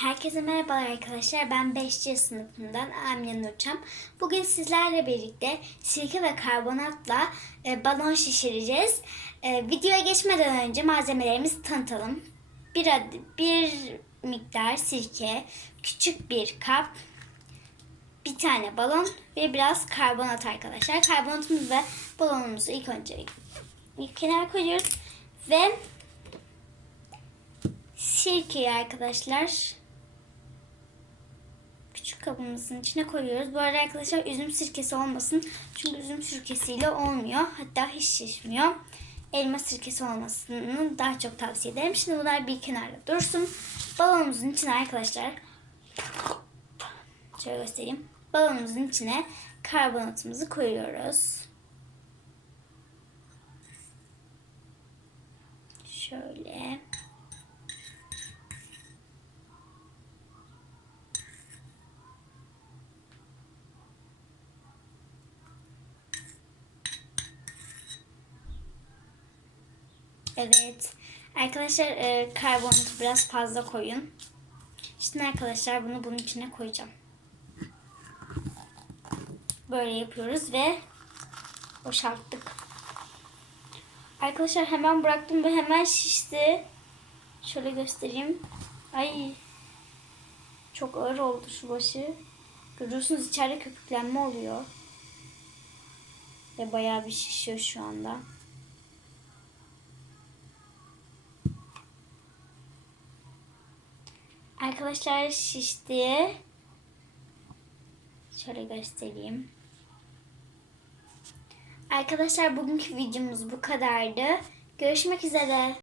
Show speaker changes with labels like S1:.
S1: Herkese merhabalar arkadaşlar. Ben 5C sınıfından Amine Nurçam. Bugün sizlerle birlikte sirke ve karbonatla e, balon şişireceğiz. E, videoya geçmeden önce malzemelerimizi tanıtalım. Bir, ad- bir miktar sirke, küçük bir kap, bir tane balon ve biraz karbonat arkadaşlar. Karbonatımızı ve balonumuzu ilk önce kenara koyuyoruz ve sirkeyi arkadaşlar küçük kabımızın içine koyuyoruz. Bu arada arkadaşlar üzüm sirkesi olmasın. Çünkü üzüm sirkesiyle olmuyor. Hatta hiç şişmiyor. Elma sirkesi olmasını daha çok tavsiye ederim. Şimdi bunlar bir kenarda dursun. Balonumuzun içine arkadaşlar şöyle göstereyim. Balonumuzun içine karbonatımızı koyuyoruz. Şöyle. Evet. Arkadaşlar e, karbonatı biraz fazla koyun. Şimdi arkadaşlar bunu bunun içine koyacağım. Böyle yapıyoruz ve boşalttık. Arkadaşlar hemen bıraktım ve hemen şişti. Şöyle göstereyim. Ay. Çok ağır oldu şu başı. Görüyorsunuz içeride köpüklenme oluyor. Ve bayağı bir şişiyor şu anda. Arkadaşlar şişti. Şöyle göstereyim. Arkadaşlar bugünkü videomuz bu kadardı. Görüşmek üzere.